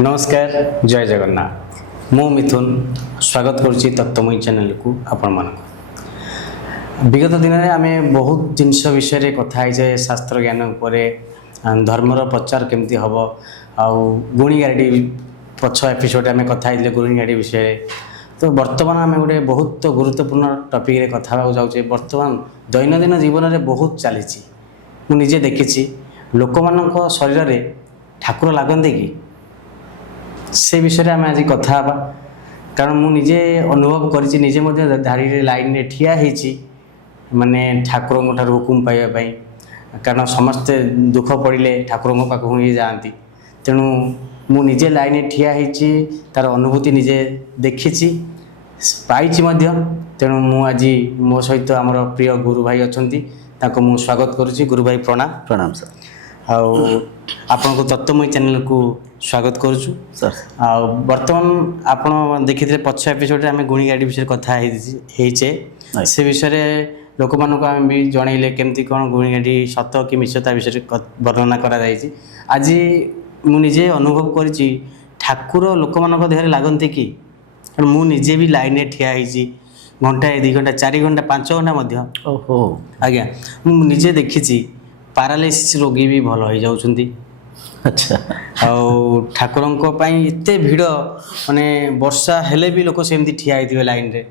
नमस्कार जय जगन्नाथ मु मिथुन स्वागत करुच्ची तत्वमयी चैनल को आपण मान विगत दिन में आम बहुत जिनस विषय कथा जाए शास्त्र ज्ञान उपर धर्मर प्रचार केमती हम आउ गुणीगारेडी पछ एपिसोड आम कथा गुणीगारेडी विषय तो बर्तमान आम गोटे बहुत गुरुत्वपूर्ण टपिक कथा जाऊे बर्तमान दैनंदिन जीवन में बहुत चली मुझे देखी लोक मान शरीर में ठाकुर लगते कि से विषय में आम आज कथा हाँ कारण मुझे अनुभव कर धाड़ी लाइन रे ठिया माने ठाकुर ठार हुकुम पाइबापी कारण समस्ते दुख पड़े ठाकुर पाखु ही जाती तेणु मुझे लाइन ठिया तार अनुभूति निजे देखी पाई तेणु मुझे मो सहित आमर प्रिय गुरु भाई अच्छा मु स्वागत करुच्ची गुरु भाई प्रणाम प्रणाम सर आपण को तत्वमयी चैनल को स्वागत करुचु सर बर्तमान आपण देखिए पछ एपिसोड आम गुणीगारेडी विषय कथा होइचे से विषय लोक मानक आम भी जनइले केमती कौन गुणीगारेडी सत कि मिछता विषय वर्णना करा जायछि आज मुझे अनुभव करिछि ठाकुर लोक मानक देहरे लागंती कि मु निजे भी लाइन ठिया होइछि घंटा 2 घंटा 4 घंटा 5 घंटा मध्य ओहो आज्ञा मु निजे देखिछि पारालिसिस रोगी भी भल हो जाउछंती अच्छा आउ ठाकुरंको पई एते भिड़ माने वर्षा हेले भी लोक सेमती ठिया होइथिबे लाइन रे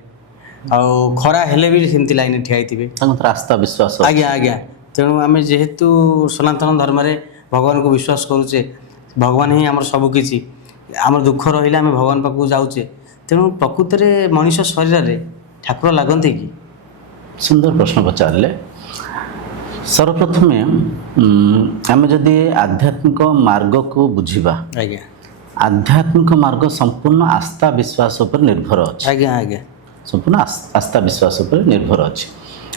आउ खरा हेले भी सेमती लाइन रे ठिया होइथिबे आस्था विश्वास आज्ञा आज्ञा तेणु आम जेहेतु सनातन धर्म रे भगवान को विश्वास करूचे भगवान ही आमर सब किछि आमर दुख रहिले आम भगवान पाखु जाउचे तेणु प्रकृति में मनुष्य शरीर में ठाकुर लगते कि सुंदर प्रश्न पचारे सर्वप्रथमे आम जदि आध्यात्मिक मार्ग को बुझिबा आज्ञा आध्यात्मिक मार्ग संपूर्ण आस्था विश्वास पर निर्भर अच्छे आज्ञा आज्ञा संपूर्ण आस्था विश्वास पर निर्भर अच्छे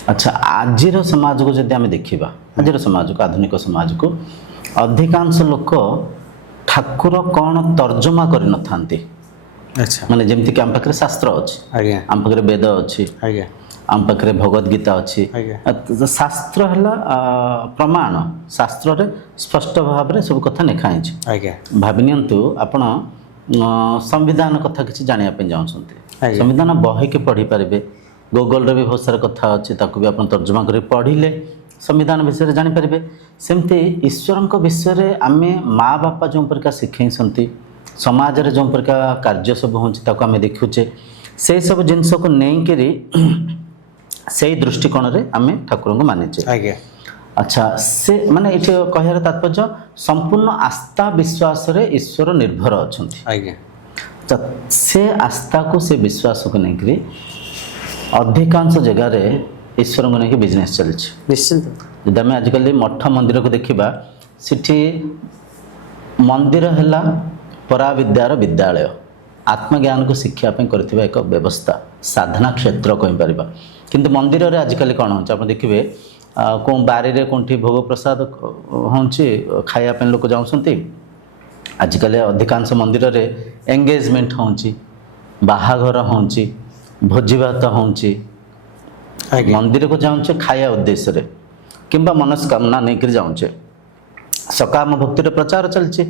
अच्छा आजिर समाज को जदि आम देखा आजिर समाज को आधुनिक समाज को अधिकांश लोक ठाकुर कौन तर्जमा कर न थांती अच्छा माने जेमती कि आम पाखे शास्त्र अच्छी आज्ञा आम पाखे वेद अच्छी आज्ञा आम पाखे भगवद गीता अच्छी आज्ञा शास्त्र है प्रमाण शास्त्र रे स्पष्ट भाव में सब कथा लिखाई आज्ञा भाविनियंतु आपण संविधान कथा किसी जानापी चाहते संविधान बही के पढ़ी पारे गूगल रे भी बहुत सारा कथा अच्छी ताकू भी आप तर्जमा कर पढ़ले संविधान विषय जानीपारे सेमती ईश्वर विषय में आम माँ बापा जो प्रकार शिखई समाज रे जो प्रकार कार्य सब होमें देखुचे से सब जिनस को लेकरी से दृष्टिकोण रे आम ठाकुर को मानिचे आज्ञा अच्छा से माने ये कहार तात्पर्य संपूर्ण आस्था विश्वास रे ईश्वर निर्भर अच्छा आज्ञा से आस्था को से विश्वास को लेकरी अधिकांश जगार ईश्वर को लेकिन बिजनेस चलती निश्चिंत जब आम आजिकल मठ मंदिर को देखा सिठी मंदिर है पराविद्यार विद्यालय आत्मज्ञान को शिक्षापी कर एक व्यवस्था साधना क्षेत्र कहीपर किंतु मंदिर रे आजिकल कौन हो देखिए कौ बारी कौटी भोग प्रसाद हो खायापी लोक जाऊँच आजिकल अधिकांश मंदिर रे एंगेजमेंट हो बाहाघर हो भोजी भात हो मंदिर को जाऊँचे खाया उद्देश्य रे किंबा मनस्कामना नहीं जाऊँचे सकाम भक्ति प्रचार चलती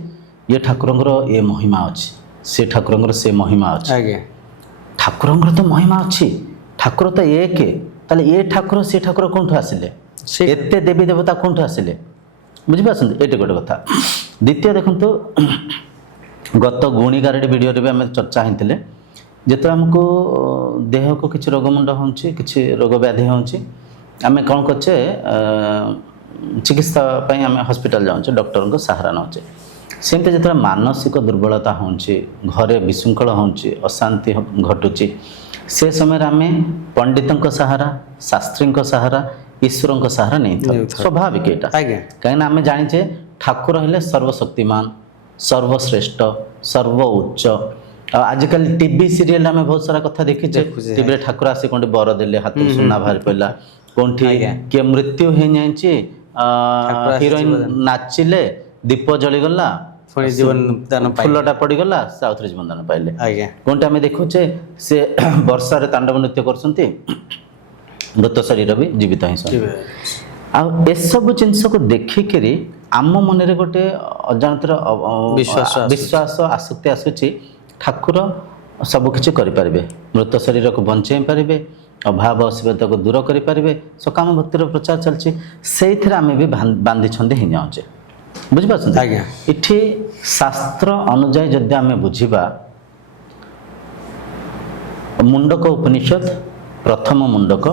ये ठाकुर ये महिमा अच्छी से ठाकुर से महिमा अच्छी ठाकुर तो महिमा अच्छी ठाकुर तो एक ताले ये ठाकुर से ठाकुर कौन आसिले एते देवी देवता कौन आसिले बुझिपार ये गोटे कथा द्वितीय देखो गत गुणीगारेडी वीडियो भी आम चर्चा होते जिते आमको देह को किसी रोगमुंड हो कि रोग व्याधि होमें कौन करचे चिकित्सा आम हॉस्पिटल जाऊँचे डॉक्टर को सहारा नौचे सेमती जो मानसिक दुर्बलता हो घरे विशृंखल हो अशांति घटुची से समय आम पंडितों सहारा शास्त्री सहारा ईश्वर सहारा नहीं स्वाभाविक यहाँ कहीं आम जाचे ठाकुर हेले सर्वशक्तिमान सर्वश्रेष्ठ सर्व उच्च आजिकल टीवी सीरियल आम बहुत सारा कथा देखीचे टीवी ठाकुर आसी कौन बर देले हाथ सुना बाहर पड़ा कौटी किए मृत्यु हो जाए हिरोइन नाचिले दीप जलीगला जीवन दान फूलटा पड़गला से आउ थे जीवन दान पाइले कौनटा आम देखुचे से वर्षा तांडव नृत्य कर मृत शरीर भी जीवित ही ଆଉ ଏସବୁ ଜିନିଷକୁ ଦେଖିକିରି ଆମ ମନରେ ଗୋଟେ ଅଜାଣତରେ ବିଶ୍ୱାସ ଆସକ୍ତି ଆସୁଛି ଠାକୁର ସବୁକିଛି କରିପାରିବେ, ମୃତ ଶରୀରକୁ ବଞ୍ଚାଇ ପାରିବେ, ଅଭାବ ଅସୁବିଧାକୁ ଦୂର କରିପାରିବେ, ସକାମ ଭକ୍ତିର ପ୍ରଚାର ଚାଲିଛି, ସେଇଥିରେ ଆମେ ବି ବାନ୍ଧିଛନ୍ତି ହେଇଯାଉଛେ। ବୁଝିପାରୁଛନ୍ତି? ଆଜ୍ଞା। ଏଠି ଶାସ୍ତ୍ର ଅନୁଯାୟୀ ଯଦି ଆମେ ବୁଝିବା, ମୁଣ୍ଡକ ଉପନିଷଦ ପ୍ରଥମ ମୁଣ୍ଡକ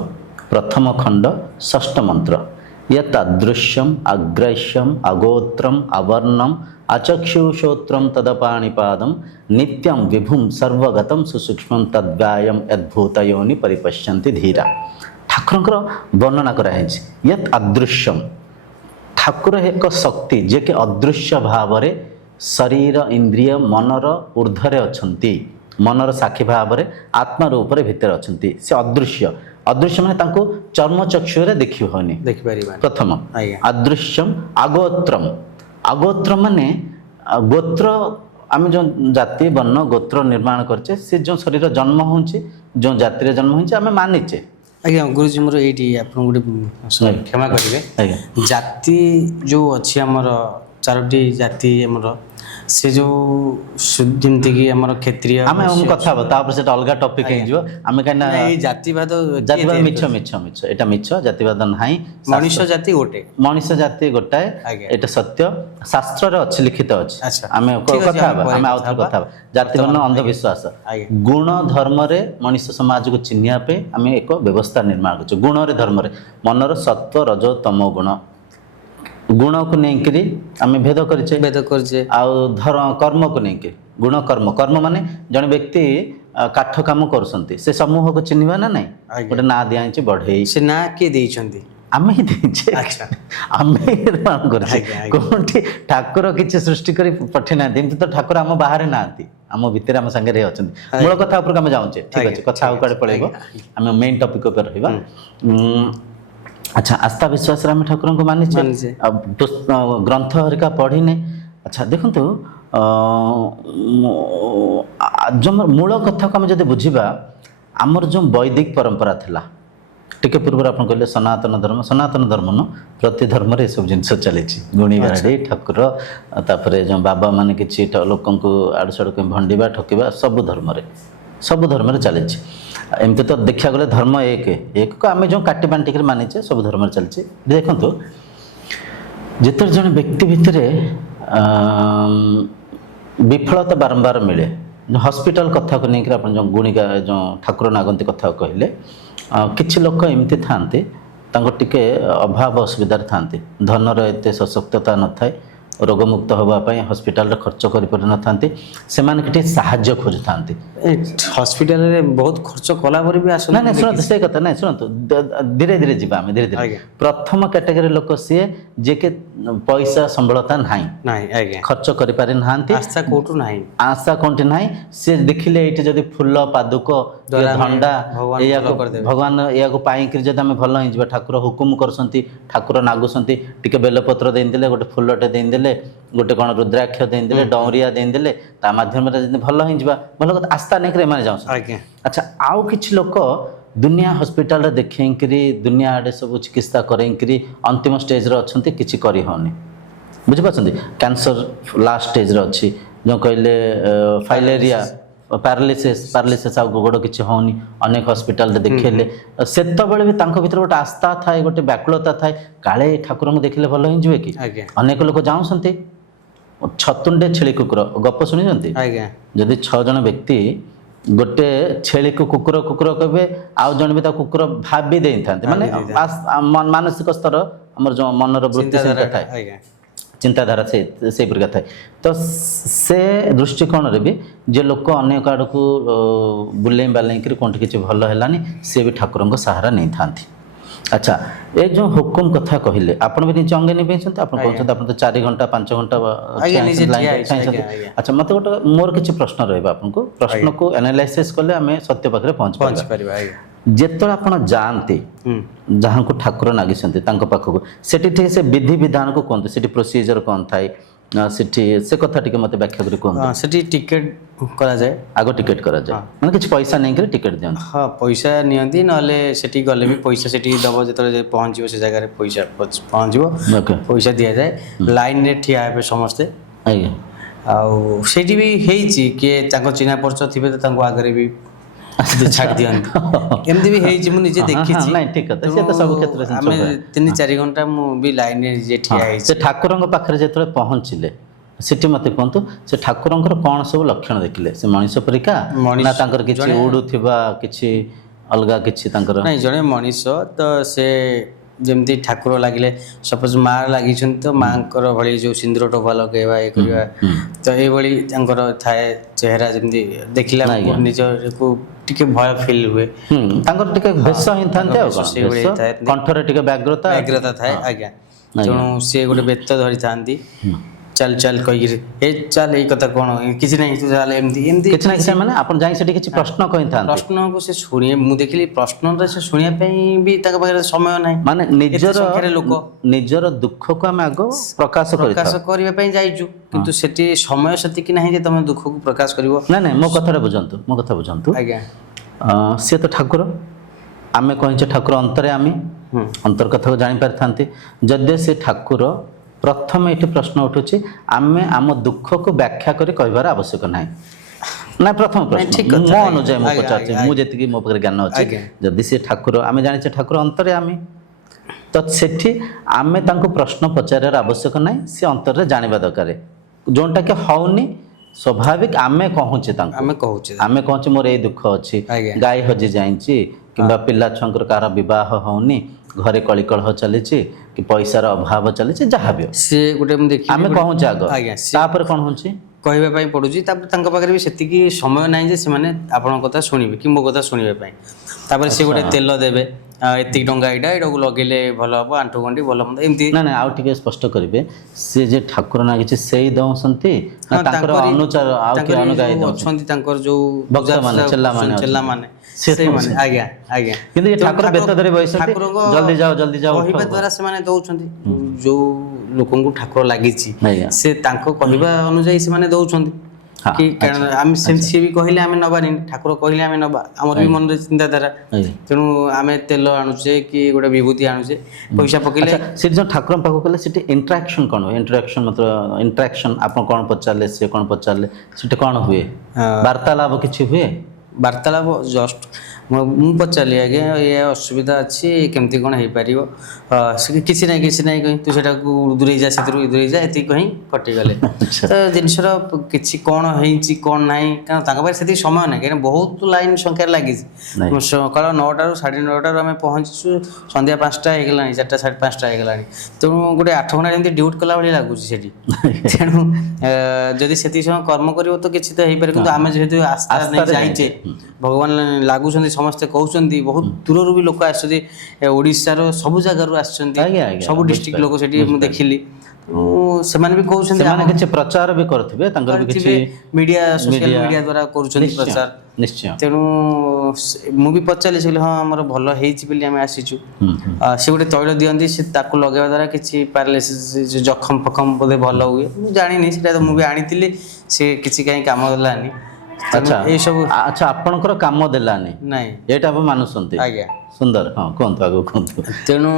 ପ୍ରଥମ ଖଣ୍ଡ ଷଷ୍ଠ ମନ୍ତ୍ର, ୟତ୍ ଅଦୃଶ୍ୟମ୍ ଅଗ୍ରାହ୍ୟମ୍ ଅଗୋତ୍ରମ୍ ଅବର୍ଣ୍ଣମ୍ ଅଚକ୍ଷୁଷୋତ୍ରମ୍ ତଦପାଣିପାଦମ୍ ନିତ୍ୟମ୍ ବିଭୁମ୍ ସର୍ବଗତମ୍ ସୁସୂକ୍ଷ୍ମମ୍ ତଦ୍ବ୍ୟାୟମ୍ ୟଦ୍ଭୂତୟୋନି ପରିପଶ୍ୟନ୍ତି ଧୀରା। ଠାକୁରଙ୍କର ବର୍ଣ୍ଣନା କରାଯାଇଛି। ୟତ୍ ଅଦୃଶ୍ୟମ୍, ଠାକୁର ଏକ ଶକ୍ତି ଯିଏକି ଅଦୃଶ୍ୟ ଭାବରେ ଶରୀର ଇନ୍ଦ୍ରିୟ ମନର ଉର୍ଦ୍ଧ୍ୱରେ ଅଛନ୍ତି, ମନର ସାକ୍ଷୀ ଭାବରେ ଆତ୍ମା ରୂପରେ ଭିତରେ ଅଛନ୍ତି। ସେ ଅଦୃଶ୍ୟ, ଅଦୃଶ୍ୟ ମାନେ ତାଙ୍କୁ ଚର୍ମଚକ୍ଷୁରେ ଦେଖି ହୁଏନି, ଦେଖିପାରିବା। ପ୍ରଥମ ଆଜ୍ଞା। ଅଦୃଶ୍ୟମ୍ ଅଗୋତ୍ରମ୍, ଅଗୋତ୍ର ମାନେ ଗୋତ୍ର, ଆମେ ଯେଉଁ ଜାତି ବର୍ଣ୍ଣ ଗୋତ୍ର ନିର୍ମାଣ କରିଛେ, ସେ ଯେଉଁ ଶରୀର ଜନ୍ମ ହେଉଛି, ଯେଉଁ ଜାତିରେ ଜନ୍ମ ହେଉଛି ଆମେ ମାନିଛେ। ଆଜ୍ଞା ଗୁରୁଜୀ, ମୋର ଏଇଠି ଆପଣ ଗୋଟେ କ୍ଷମା କରିବେ, ଆଜ୍ଞା ଜାତି ଯେଉଁ ଅଛି ଆମର 4ଟି ଜାତି ଆମର, ସେ ଯେଉଁ ଯେମିତିକି ଆମର କ୍ଷତ୍ରିୟ, ଆମେ କଥା ହବ ତାପରେ ସେଟା ଅଲଗା ଟପିକ ହେଇଯିବ। ଆମେ କାହିଁକି ନା ଏଇ ଜାତିବାଦ ମିଛ ମିଛ ମିଛ, ଏଟା ମିଛ, ଜାତିବାଦ ନାହିଁ। ମଣିଷ ଜାତି ଗୋଟେ, ମଣିଷ ଜାତି ଗୋଟାଏ, ଆଜ୍ଞା। ଏଟା ସତ୍ୟ, ଶାସ୍ତ୍ରରେ ଅଛି, ଲିଖିତ ଅଛି। ଆଚ୍ଛା। ଆମେ ଠିକ ଅଛି, କଥା ହବା, ପରେ ଆମେ ଆଉ କଥା ଥରେ କଥା ହବା। ଜାତି ବର୍ଣ୍ଣ ଅନ୍ଧବିଶ୍ୱାସ, ଆଜ୍ଞା। ଗୁଣ ଧର୍ମରେ ମଣିଷ ସମାଜକୁ ଚିହ୍ନିବା ପାଇଁ ଆମେ ଏକ ବ୍ୟବସ୍ଥା ନିର୍ମାଣ କରୁଛୁ। ଗୁଣରେ ଧର୍ମରେ ମନର ସତ୍ଵ ରଜ ତମ ଗୁଣ, ଗୁଣକୁ ନେଇକିରି ଆମେ ଭେଦ କରିଛେ, ଆଉ କର୍ମକୁ ନେଇକି ଗୁଣ କର୍ମ, କର୍ମ ମାନେ ଜଣେ ବ୍ୟକ୍ତି କାଠ କାମ କରୁଛନ୍ତି, ସେ ସମୂହକୁ ଚିହ୍ନିବା ନା ନାଇଁ? ଗୋଟେ ନାଁ ଦିଆଯାଇଛି ବଢେଇ, ସେ ନାଁ କିଏ ଦେଇଛନ୍ତି? ଆମେ ହିଁ ଦେଇଛେ, ଆମେ ନିର୍ମାଣ କରୁଛେ। କୋଉଠି ଠାକୁର କିଛି ସୃଷ୍ଟି କରି ପଠେଇ ନାହାନ୍ତି, ଏମିତି ତ ଠାକୁର ଆମ ବାହାରେ ନାହାନ୍ତି, ଆମ ଭିତରେ ଆମ ସାଙ୍ଗରେ ଅଛନ୍ତି। ମୂଳ କଥା ଉପରକୁ ଆମେ ଯାଉଛେ, ଠିକ ଅଛି, କଥା ଆଉ କୁଆଡେ ପଳେଇବ, ଆମେ ମେନ୍ ଟପିକ ଉପରେ ରହିବା। ଆଚ୍ଛା, ଆସ୍ଥା ବିଶ୍ୱାସରେ ଆମେ ଠାକୁରଙ୍କୁ ମାନିଛେ, ଗ୍ରନ୍ଥ ହରିକା ପଢିନେ। ଆଚ୍ଛା ଦେଖନ୍ତୁ, ମୂଳ କଥାକୁ ଆମେ ଯଦି ବୁଝିବା, ଆମର ଯେଉଁ ବୈଦିକ ପରମ୍ପରା ଥିଲା, ଟିକେ ପୂର୍ବରୁ ଆପଣ କହିଲେ ସନାତନ ଧର୍ମ, ସନାତନ ଧର୍ମ ନୁହଁ, ପ୍ରତି ଧର୍ମରେ ଏସବୁ ଜିନିଷ ଚାଲିଛି। ଗୁଣି ଗାରେଡ଼ି ଠାକୁର, ତାପରେ ଯେଉଁ ବାବା ମାନେ କିଛି ଲୋକଙ୍କୁ ଆଡ଼ୁ ସାଡ଼ୁ ଭଣ୍ଡିବା ଠକିବା, ସବୁ ଧର୍ମରେ ଚାଲିଛି। ଏମିତି ତ ଦେଖିବାକୁ ଗଲେ ଧର୍ମ ଏକକୁ ଆମେ ଯେଉଁ କାଟି ବାଣ୍ଟିକରି ମାନିଛେ, ସବୁ ଧର୍ମରେ ଚାଲିଛି। ଦେଖନ୍ତୁ, ଯେତେବେଳେ ଜଣେ ବ୍ୟକ୍ତି ଭିତରେ ବିଫଳତା ବାରମ୍ବାର ମିଳେ, ହସ୍ପିଟାଲ କଥାକୁ ନେଇକି ଆପଣ ଯେଉଁ ଯେଉଁ ଠାକୁର ନାଗନ୍ତି କଥା କହିଲେ, କିଛି ଲୋକ ଏମିତି ଥାଆନ୍ତି, ତାଙ୍କୁ ଟିକେ ଅଭାବ ଅସୁବିଧାରେ ଥାଆନ୍ତି, ଧନର ଏତେ ସଶକ୍ତତା ନଥାଏ, ରୋଗମୁକ୍ତ ହେବା ପାଇଁ ହସ୍ପିଟାଲରେ ଖର୍ଚ୍ଚ କରିପାରିନଥାନ୍ତି, ସେମାନେ ଟିକେ ସାହାଯ୍ୟ ଖୋଜୁଥାନ୍ତି। ହସ୍ପିଟାଲରେ ବହୁତ ଖର୍ଚ୍ଚ କଲା ପରେ ବି ଆସୁ। ନାଇଁ ଶୁଣନ୍ତୁ, ସେ କଥା ନାଇଁ, ଶୁଣନ୍ତୁ, ଧୀରେ ଧୀରେ ଯିବା ଆମେ, ଧୀରେ ଧୀରେ। ପ୍ରଥମ କ୍ୟାଟେଗୋରୀ ଲୋକ ସିଏ ଯିଏକି ପଇସା ସମ୍ବଳତା ନାହିଁ, ଖର୍ଚ୍ଚ କରିପାରି ନାହାନ୍ତି, ଆଶା କୋଉଠି ନାହିଁ। ସିଏ ଦେଖିଲେ ଏଇଠି ଯଦି ଫୁଲ ପାଦୁକ ଧଣ୍ଡା ଭଗବାନ ଏହାକୁ ପାଇକିରି ଯଦି ଆମେ ଭଲ ହେଇଯିବା, ଠାକୁର ହୁକୁମ କରୁଛନ୍ତି, ଠାକୁର ନାଗୁଛନ୍ତି, ଟିକେ ବେଲପତ୍ର ଦେଇଦେଲେ, ଗୋଟେ ଫୁଲଟେ ଦେଇଦେଲେ, ଗୋଟେ କ'ଣ ରୁଦ୍ରାକ୍ଷ ଦେଇଦେଲେ, ଡଉଁରିଆ ଦେଇଦେଲେ, ତା ମାଧ୍ୟମରେ ଯଦି ଭଲ ହେଇଯିବା, ଭଲ କଥା, ଆସ୍ଥା ନେଇକରି ଏମାନେ ଯାଉଛନ୍ତି। ଆଚ୍ଛା, ଆଉ କିଛି ଲୋକ ଦୁନିଆ ହସ୍ପିଟାଲରେ ଦେଖେଇକିରି, ଦୁନିଆ ଆଡ଼େ ସବୁ ଚିକିତ୍ସା କରେଇକିରି ଅନ୍ତିମ ଷ୍ଟେଜରେ ଅଛନ୍ତି, କିଛି କରିହେଉନି। ବୁଝିପାରୁଛନ୍ତି? କ୍ୟାନ୍ସର ଲାଷ୍ଟ ଷ୍ଟେଜରେ ଅଛି, ଯେଉଁ କହିଲେ ଫାଇଲେରିଆ, ପାରାଲିସିସ୍, ଆଉ ଗୋଡ଼ କିଛି ହେଉନି, ଅନେକ ହସ୍ପିଟାଲରେ ଦେଖେଇଲେ, ସେତେବେଳେ ବି ତାଙ୍କ ଭିତରେ ଗୋଟେ ଆସ୍ଥା ଥାଏ, ଗୋଟେ ବ୍ୟାକୁଳତା ଥାଏ, କାଳେ ଠାକୁରଙ୍କୁ ଦେଖିଲେ ଭଲ ହେଇଯିବେ କି? ଅନେକ ଲୋକ ଯାଉଛନ୍ତି। ଛତୁଣ୍ଡେ ଛେଳି କୁକୁର ଗପ ଶୁଣିଛନ୍ତି? ଯଦି 6 ଜଣ ବ୍ୟକ୍ତି ଗୋଟେ ଛେଳିକୁ କୁକୁର କହିବେ, ଆଉ ଜଣେ ବି ତା କୁକୁର ଭାବି ଦେଇଥାନ୍ତି, ମାନେ ମାନସିକ ସ୍ତର, ଆମର ଯେଉଁ ମନର ବୃତ୍ତି ଥାଏ, ଚିନ୍ତାଧାରା ସେଇପରିକା ଥାଏ। ତ ସେ ଦୃଷ୍ଟିକୋଣରେ ବି ଯେ ଲୋକ ଅନେକ ଆଡ଼କୁ ବୁଲେଇ ବାଲେଇକିରି କୋଉଠି କିଛି ଭଲ ହେଲାନି, ସିଏ ବି ଠାକୁରଙ୍କ ସାହାରା ନେଇଥାନ୍ତି। ଆଚ୍ଛା, ଏ ଯେଉଁ ହୁକୁମ କଥା କହିଲେ, ଆପଣ ବି ନିଜେ ଅଙ୍ଗେ ନିଭେଇଛନ୍ତି, ଆପଣ କହୁଛନ୍ତି ଆପଣ ତ 4 ଘଣ୍ଟା 5 ଘଣ୍ଟା। ଆଚ୍ଛା, ମୋତେ ମୋର କିଛି ପ୍ରଶ୍ନ ରହିବ ଆପଣଙ୍କୁ, ପ୍ରଶ୍ନକୁ ଆନାଲାଇସିସ୍ କଲେ ଆମେ ସତ୍ୟ ପାଖରେ ପହଞ୍ଚିପାରିବା। ଯେତେବେଳେ ଆପଣ ଯାଆନ୍ତି ଯାହାଙ୍କୁ ଠାକୁର ନାଗିଛନ୍ତି ତାଙ୍କ ପାଖକୁ, ସେଠି ଠିକ୍ ସେ ବିଧି ବିଧାନକୁ କୁହନ୍ତୁ, ସେଠି ପ୍ରୋସିଜର କ'ଣ ଥାଏ, ସେଠି ସେ କଥା ଟିକେ ମୋତେ ବ୍ୟାଖ୍ୟା କରି କୁହନ୍ତୁ। ସେଠି ଟିକେଟ୍ କରାଯାଏ। ଆଗ ଟିକେଟ୍ କରାଯାଏ ମାନେ କିଛି ପଇସା ନେଇକରି ଟିକେଟ୍ ଦିଅନ୍ତି। ହଁ ପଇସା ନିଅନ୍ତି, ନହେଲେ ସେଠି ଗଲେ ବି ପଇସା ସେଠି ଦେବ। ଯେତେବେଳେ ପହଞ୍ଚିବ ସେ ଜାଗାରେ ପଇସା ପହଞ୍ଚିବ, ଓକେ ପଇସା ଦିଆଯାଏ। ଲାଇନରେ ଠିଆ ହେବେ ସମସ୍ତେ। ଆଜ୍ଞା ଆଉ ସେଇଠି ବି ହେଇଛି କିଏ ତାଙ୍କ ଚିହ୍ନା ପରିଚୟ ଥିବେ ତ ତାଙ୍କୁ ଆଗରେ ବି ଛାଡ଼ି ଦିଅନ୍ତି। ଏମିତି ବି ହେଇଛି, ମୁଁ ନିଜେ ଦେଖିଛି। ନାଇଁ ଠିକ କଥା, ସେ ତ ସବୁ କ୍ଷେତ୍ରରେ ଜିନିଷ ଆମେ ହୁଏ। 3-4 ଘଣ୍ଟା ମୁଁ ବି ଲାଇନରେ ନିଜେ ଠିଆ ହେଇଛି। ସେ ଠାକୁରଙ୍କ ପାଖରେ ଯେତେବେଳେ ପହଞ୍ଚିଲେ ସେଠି ମୋତେ କୁହନ୍ତୁ, ସେ ଠାକୁରଙ୍କର କ'ଣ ସବୁ ଲକ୍ଷଣ ଦେଖିଲେ? ସେ ମଣିଷ ପରିକା ନା ତାଙ୍କର କିଛି ଉଡୁଥିବା କିଛି ଅଲଗା କିଛି ତାଙ୍କର? ନାଇଁ, ଜଣେ ମଣିଷ ତ ସେ ଯେମିତି ଠାକୁର ଲାଗିଲେ, ସପୋଜ ମା ଲାଗିଛନ୍ତି ତ ମାଙ୍କର ଭଳି ଯେଉଁ ସିନ୍ଦୁର ଟୋପା ଲଗେଇବା ଇଏ କରିବା, ତ ଏଇଭଳି ତାଙ୍କର ଥାଏ ଚେହେରା। ଯେମିତି ଦେଖିଲା ନିଜକୁ ଟିକେ ଭୟ ଫିଲ୍ ହୁଏ। ତାଙ୍କର ଟିକେ ବେଶ ହିଁ ଥାନ୍ତି ଆଉ କ'ଣ, ସେଇଭଳି ଥାଏ, କଣ୍ଠରେ ଟିକେ ବ୍ୟଗ୍ରତା ଥାଏ। ଆଜ୍ଞା, ତେଣୁ ସିଏ ଗୋଟେ ବେତ ଧରିଥାନ୍ତି। ଚାଲ ଚାଲ କହିକିରି, ଏ ଚାଲ, ଏଇ କଥା କ'ଣ, କିଛି ନାହିଁ, ତୁ ଚାଲ, ଏମିତି ଏମିତି କିଛି ନା କିଛି। ମାନେ ଆପଣ ଯାଇ ସେଠି କିଛି ପ୍ରଶ୍ନ କହିଥାନ୍ତି? ପ୍ରଶ୍ନକୁ ସେ ଶୁଣିବେ। ମୁଁ ଦେଖିଲି ପ୍ରଶ୍ନରେ ସେ ଶୁଣିବା ପାଇଁ ବି ତାଙ୍କ ପାଖରେ ସମୟ ନାହିଁ। ମାନେ ନିଜର ଦୁଃଖକୁ ଆମେ ଆଗ ପ୍ରକାଶ କରିବା ପାଇଁ ଯାଇଛୁ, କିନ୍ତୁ ସେଠି ସମୟ ସେତିକି ନାହିଁ ଯେ ତମେ ଦୁଃଖକୁ ପ୍ରକାଶ କରିବ। ନାଇଁ, ମୋ କଥାଟା ବୁଝନ୍ତୁ। ଆଜ୍ଞା, ସିଏ ତ ଠାକୁର, ଆମେ କହିଛେ ଠାକୁର ଅନ୍ତରେ, ଆମେ ଅନ୍ତର କଥାକୁ ଜାଣିପାରିଥାନ୍ତି। ଯଦି ସେ ଠାକୁର, ପ୍ରଥମେ ଏଠି ପ୍ରଶ୍ନ ଉଠୁଛି, ଆମେ ଆମ ଦୁଃଖକୁ ବ୍ୟାଖ୍ୟା କରି କହିବାର ଆବଶ୍ୟକ ନାହିଁ। ନା ପ୍ରଥମ ପ୍ରଶ୍ନ ମୋ ଅନୁଯାୟୀ ମୁଁ ପଚାରୁଛି, ମୁଁ ଯେତିକି ମୋ ପାଖରେ ଜ୍ଞାନ ଅଛି। ଯଦି ସେ ଠାକୁର, ଆମେ ଜାଣିଛେ ଠାକୁର ଅନ୍ତରେ, ଆମେ ତ ସେଠି ଆମେ ତାଙ୍କୁ ପ୍ରଶ୍ନ ପଚାରିବାର ଆବଶ୍ୟକ ନାହିଁ। ସେ ଅନ୍ତରରେ ଜାଣିବା ଦରକାର, ଯେଉଁଟାକି ହଉନି। ସ୍ୱାଭାବିକ ଆମେ କହୁଛେ ମୋର ଏଇ ଦୁଃଖ ଅଛି, ଗାଈ ହଜି ଯାଇଛି, କିମ୍ବା ପିଲା ଛୁଆଙ୍କର କାହାର ବିବାହ ହଉନି, ଘରେ କଳିକଳହ ଚାଲିଛି, କି ପଇସାର ଅଭାବ ଚାଲିଛି, ଯାହା ବି ସେ ଗୋଟେ ଆମେ କହୁଛେ ଆଗ। ତାପରେ କ'ଣ ହଉଛି, କହିବା ପାଇଁ ପଡୁଛି। ତାପରେ ତାଙ୍କ ପାଖରେ ବି ସେତିକି ସମୟ ନାହିଁ ଯେ ସେମାନେ ଆପଣଙ୍କ କଥା ଶୁଣିବେ କି ମୋ କଥା ଶୁଣିବା ପାଇଁ। ତାପରେ ସେ ଗୋଟେ ତେଲ ଦେବେ, ଏତିକି ଟଙ୍କା, ଏଇଟାକୁ ଲଗେଇଲେ ଭଲ ହବ, ଆଣ୍ଠୁ ଗଣ୍ଠି ଭଲ ମନ୍ଦ, ଏମିତି। ନା ଆଉ ଟିକେ ସ୍ପଷ୍ଟ କରିବେ, ସେ ଯେ ଠାକୁର ନା କିଛି ସେଇ ଦଉଛନ୍ତି ନା ତାଙ୍କର ଅନୁଚାର ଆଉ କିଏ ଅନୁଗାମୀ ଅଛନ୍ତି, ତାଙ୍କର ଯୋଉ ଭକ୍ତମାନେ, ଚେଲାମାନେ ସେଇମାନେ। ଆଜ୍ଞା, କିନ୍ତୁ ଏ ଠାକୁର ବେତ ଧରି ବସିଛନ୍ତି, ଜଲ୍ଦି ଯାଅ କହିବା ଦ୍ୱାରା ସେମାନେ ଦଉଛନ୍ତି। ଯୋଉ ଲୋକଙ୍କୁ ଠାକୁର ଲାଗିଛି ସେ ତାଙ୍କ କହିବା ଅନୁଯାୟୀ ସେମାନେ ଦଉଛନ୍ତି କି, କାରଣ ଆମେ ସେମିତି, ସିଏ ବି କହିଲେ ଆମେ ନବାନି, ଠାକୁର କହିଲେ ଆମେ ନବା, ଆମର ବି ମନରେ ଚିନ୍ତାଧାରା। ତେଣୁ ଆମେ ତେଲ ଆଣୁଛେ କି ଗୋଟେ ବିଭୂତି ଆଣୁଛେ, ପଇସା ପକେଇଲେ। ସେଠି ଯେଉଁ ଠାକୁରଙ୍କ ପାଖକୁ ଗଲେ ସେଠି ଇଣ୍ଟରାକ୍ସନ୍ କ'ଣ ହୁଏ? ଇଣ୍ଟରାକ୍ସନ୍ ଆପଣ କ'ଣ ପଚାରିଲେ, ସେ କ'ଣ ପଚାରିଲେ, ସେଠି କ'ଣ ହୁଏ? ବାର୍ତ୍ତାଳାପ କିଛି ହୁଏ? ବାର୍ତ୍ତାଳାପ ଜଷ୍ଟ ମୁଁ ପଚାରିଲି, ଆଜ୍ଞା ଏଇଆ ଅସୁବିଧା ଅଛି, କେମିତି କ'ଣ ହେଇପାରିବ? କିଛି ନାହିଁ କହି ତୁ ସେଟାକୁ ଦୂରେଇ ଯା, ସେଥିରୁ ଦୂରେଇ ଯା, ଏତିକି କହି କଟିଗଲେ। ତ ଜିନିଷର କିଛି କ'ଣ ହେଇଛି କ'ଣ ନାହିଁ, କାରଣ ତାଙ୍କ ପାଖରେ ସେତିକି ସମୟ ନାହିଁ, କାହିଁକିନା ବହୁତ ଲାଇନ୍ ସଂଖ୍ୟାରେ ଲାଗିଛି। ସକାଳ 9ଟାରୁ 9:30ଟାରୁ ଆମେ ପହଞ୍ଚିଛୁ, ସନ୍ଧ୍ୟା 5ଟା ହେଇଗଲାଣି, 4ଟା 5:30 ହେଇଗଲାଣି। ତେଣୁ ଗୋଟେ 8 ଘଣ୍ଟା ଯେମିତି ଡ୍ୟୁଟି କଲା ଭଳି ଲାଗୁଛି ସେଠି। ତେଣୁ ଯଦି ସେତିକି ସମୟ କର୍ମ କରିବ ତ କିଛି ତ ହେଇପାରେ, କିନ୍ତୁ ଆମେ ଯେହେତୁ ଆସ୍ଥା ନେଇ ଯାଇଛେ, ଭଗବାନ ଲାଗୁଛନ୍ତି, ସମସ୍ତେ କହୁଛନ୍ତି, ବହୁତ ଦୂରରୁ ବି ଲୋକ ଆସିଛନ୍ତି, ଓଡ଼ିଶାର ସବୁ ଜାଗାରୁ ଆସିଛନ୍ତି, ସବୁ ଡିଷ୍ଟ୍ରିକ୍ଟ ଲୋକ ସେଠି ମୁଁ ଦେଖିଲି। ସେମାନେ ବି କହୁଛନ୍ତି, ସେମାନେ କିଛି ପ୍ରଚାର ବି କରୁଥିବେ, ତାଙ୍କର ବି କିଛି ମିଡ଼ିଆ, ସୋସିଆଲ ମିଡ଼ିଆ ଦ୍ୱାରା କରୁଛନ୍ତି ପ୍ରଚାର। ନିଶ୍ଚୟ। ତେଣୁ ମୁଁ ବି ପଚାରିଲି, ସେ ହଁ ଆମର ଭଲ ହେଇଛି ବୋଲି ଆମେ ଆସିଛୁ। ସେ ଗୋଟେ ତୈଳ ଦିଅନ୍ତି, ସେ ତାକୁ ଲଗାଇବା ଦ୍ୱାରା କିଛି ପାରାଲିସିସ୍, ଜଖମ ଫଖମ ବୋଧେ ଭଲ ହୁଏ, ମୁଁ ଜାଣିନି ସେଟା, ତ ମୁଁ ବି ଆଣିଥିଲି, ସେ କିଛି କାହିଁ କାମ ଦେଲାନି। ଏଇସବୁ ଆପଣଙ୍କର କାମ ଦେଲାନି? ନାଇଁ, ଏଇଟା ଆପଣ ମାନୁଛନ୍ତି? ଆଜ୍ଞା। ସୁନ୍ଦର, ହଁ କୁହନ୍ତୁ, ଆଗକୁ କୁହନ୍ତୁ। ତେଣୁ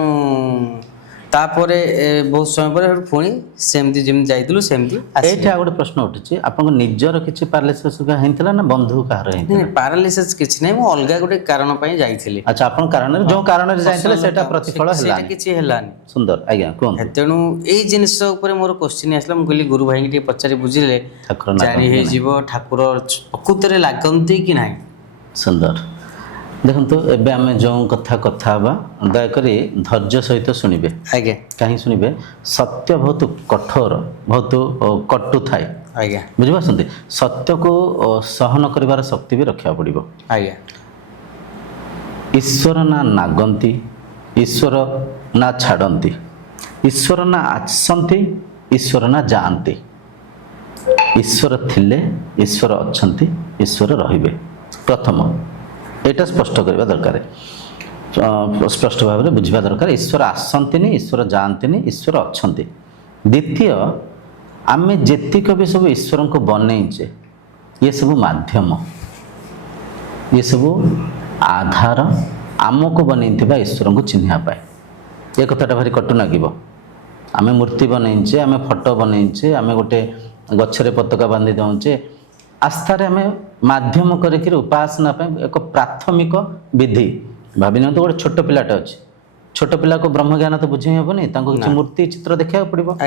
ତାପରେ ବହୁତ ସମୟ ପରେ ପୁଣି ସେମିତି ଯେମିତି ଯାଇଥିଲୁ ସେମିତି। ଏଇଠି ଆଉ ଗୋଟେ ପ୍ରଶ୍ନ ଉଠୁଛି, ଆପଣଙ୍କ ନିଜର କିଛି ପାରାଲିସିସ୍ ହେଇଥିଲା ନା ବନ୍ଧୁ କାହାର ହେଇଥିଲା? ପାରାଲିସିସ୍ କିଛି ନାହିଁ, ମୁଁ ଅଲଗା ଗୋଟେ କାରଣ ପାଇଁ ଯାଇଥିଲି। ଆଚ୍ଛା, ଆପଣ କାରଣରେ, ଯେଉଁ କାରଣରେ ଯାଇଥିଲେ ସେଟା ପ୍ରତିଫଳ ହେଲାନି? କିଛି ହେଲାନି। ସୁନ୍ଦର, ଆଜ୍ଞା କୁହନ୍ତୁ। ତେଣୁ ଏଇ ଜିନିଷ ଉପରେ ମୋର କୋଶ୍ଚିନ୍ ଆସିଲା, ମୁଁ କହିଲି ଗୁରୁ ଭାଇଙ୍କୁ ଟିକେ ପଚାରି ବୁଝିଲେ ଜାଣି ହେଇଯିବ ଠାକୁର ପ୍ରକୃତରେ ଲାଗନ୍ତି କି ନାହିଁ। ସୁନ୍ଦର। ଦେଖନ୍ତୁ, ଏବେ ଆମେ ଯେଉଁ କଥା ହେବା, ଦୟାକରି ଧୈର୍ଯ୍ୟ ସହିତ ଶୁଣିବେ। ଆଜ୍ଞା। କାହିଁ ଶୁଣିବେ? ସତ୍ୟ ବହୁତ କଠୋର, ବହୁତ କଟୁ ଥାଏ। ଆଜ୍ଞା, ବୁଝିପାରୁଛନ୍ତି? ସତ୍ୟକୁ ସହନ କରିବାର ଶକ୍ତି ବି ରଖିବାକୁ ପଡ଼ିବ। ଆଜ୍ଞା। ଈଶ୍ୱର ନା ନାଗନ୍ତି, ଈଶ୍ୱର ନା ଛାଡ଼ନ୍ତି, ଈଶ୍ୱର ନା ଆସନ୍ତି, ଈଶ୍ୱର ନା ଯାଆନ୍ତି। ଈଶ୍ୱର ଥିଲେ, ଈଶ୍ୱର ଅଛନ୍ତି, ଈଶ୍ୱର ରହିବେ। ପ୍ରଥମ ଏଇଟା ସ୍ପଷ୍ଟ କରିବା ଦରକାର, ସ୍ପଷ୍ଟ ଭାବରେ ବୁଝିବା ଦରକାର। ଈଶ୍ୱର ଆସନ୍ତିନି, ଈଶ୍ୱର ଯାଆନ୍ତିନି, ଈଶ୍ୱର ଅଛନ୍ତି। ଦ୍ୱିତୀୟ, आमे जेतिक भी सब ईश्वर को बनईचे ये सब माध्यम, ये सब आधार आमको बनई ईश्वर को चिन्ह पाए। ये कथाटा भारी कटु लगे। आमे मूर्ति बनईचे, आमे फोटो बनईचे, आमे गोटे गछरे पताका बांधि दौचे, आस्थार आमे माध्यम करके उपासना एक प्राथमिक विधि भावी नि। गोटे छोट पिलाटे अच्छे, छोट पिला को ब्रह्म ज्ञान तो बुझे हेबनी, किसी मूर्ति चित्र देखा पड़ो।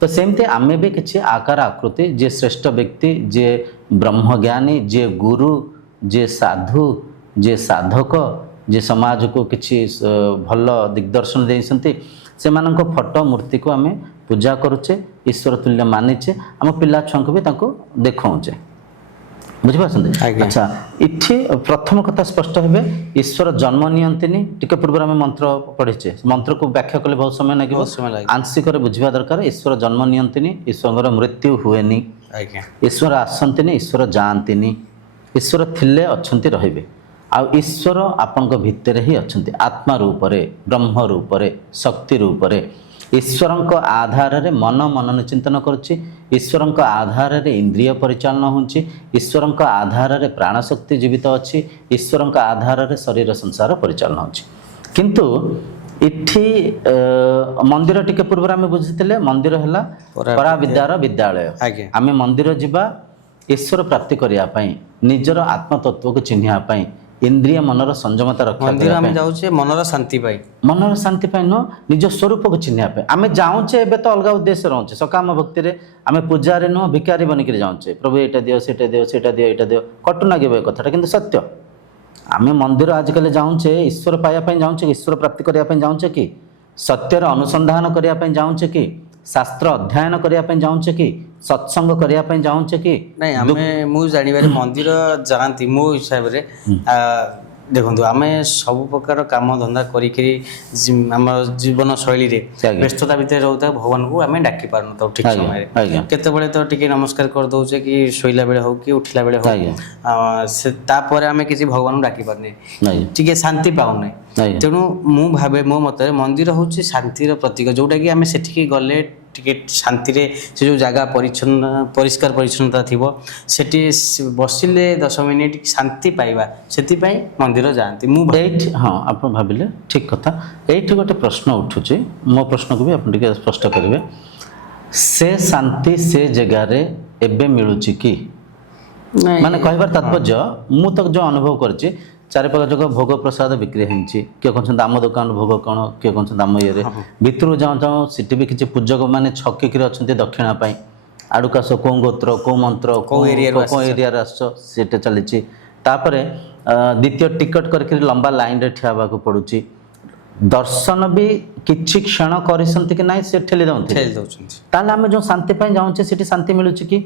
तो सेमती आमे भी किसी आकार आकृति, जे श्रेष्ठ व्यक्ति, जे ब्रह्मज्ञानी, जे गुरु, जे साधु, जे साधक, जे समाज को किसी भल दिग्दर्शन देइसंती, से मानक फोटो मूर्ति को आमे पूजा करुचे, ईश्वर तुल्य मानिचे, आम पिला छुआ को भी देखौचे। बुझिपारछन्ते? अच्छा, इठी प्रथम कथा स्पष्ट हेबे, ईश्वर जन्म नियंतिनी। टिके पूर्व आम मंत्र पढ़ीचे, मंत्र को व्याख्या कले बहुत समय लगे, आंशिक बुझा दरकार। ईश्वर जन्म नियंतिनी, ईश्वर मृत्यु हुएनी, ईश्वर आसंतिनी, ईश्वर जाआंतिनी, ईश्वर थिले अछंती रहिबे। आ ईश्वर आपनक भितर ही अछंती, आत्मा रूप रे, ब्रह्म रूप रे, शक्ति रूप रे। ईश्वर आधार रे मन मनन चिंतन करुच्ची, ईश्वर आधार रे इंद्रिय परिचालन होची, ईश्वर आधार रे प्राणशक्ति जीवित अच्छी, ईश्वर आधार रे शरीर संसार परिचालन होची। किंतु इठी मंदिर टिके पूर्व आम बुझीते, मंदिर है परा विद्यार विद्यालय। आम मंदिर जावा ईश्वर प्राप्ति करने, निजर आत्मतत्व को चिन्हवाई, इंद्रिय मनर संयमता रक्षा, मंदिर आम जाउछे मनर शांति पाई, मनर शांति पाई न निज स्वरूप को चिन्हवाई। आम जाऊे एवं तो अलग उद्देश्य रोचे, सकाम भक्ति रे आम पूजारे नुह भिकारी बनिक जाऊे, प्रभु एटा दियो सेटा दियो सेटा दियो एटा दियो, कटु लगे कथा किंतु सत्य। आम मंदिर आजिकल जाऊे ईश्वर पाइबापी जाऊे, ईश्वर प्राप्ति करने जाऊे कि सत्यर अनुसंधान करने जाऊे कि शास्त्र अध्ययन करने जाऊे कि सत्संग करने जाऊे कि नहीं। आमे मु जानिबारे मंदिर जाती मो हिसाब रे देखो आम सब प्रकार काम धंदा करी आम जीवन शैली रे व्यस्तता भितर रोता भगवान को आम डाकी पार न ठीक समय केतबेले तो टिके नमस्कार कर दउचे कि शोइला बेले हो कि उठिला बेले हो, से तापर आम किसी भगवान डाकी पारने टिके शांति पाउने। तेणु मु भावे मो मत मंदिर हूँ शांतिर प्रतीक, जोटा कि आम सेठिकी गले टिके शांति रे से जो जगह परिच्छन्न परिष्कार परिच्छन्नता थिबो सेठी बसिले 10 मिनिट शांति पाइबा सेति पई मंदिर जाती मु हाँ आप भाविले ठीक कथा। एठी गोटे प्रश्न उठुचे, मो प्रश्न को भी आप टिके स्पष्ट करिवे, से शांति से जगह रे एबे मिलुची कि माने कहबार तात्पर्य मु तक जो अनुभव करछि चारि पाख जगह भोग प्रसाद बिक्री होती, किए कहते आम दुकान भोग कौन, किए कहते आम ये भितर जाऊँ जाऊँ सीटी भी किसी पूजक मैंने छकिकी अच्छा दक्षिणापी आड़ुकाश कौ गोत्र कौ मंत्र कौ एरिया आसटे चली। द्वितीय टिकट करके लंबा लाइन रे ठिया को पड़ुची, दर्शन भी किछि क्षण करसंती कि नहीं से ठेली दउछन। आम जो शांति जाऊे सीटी शांति मिलूँ कि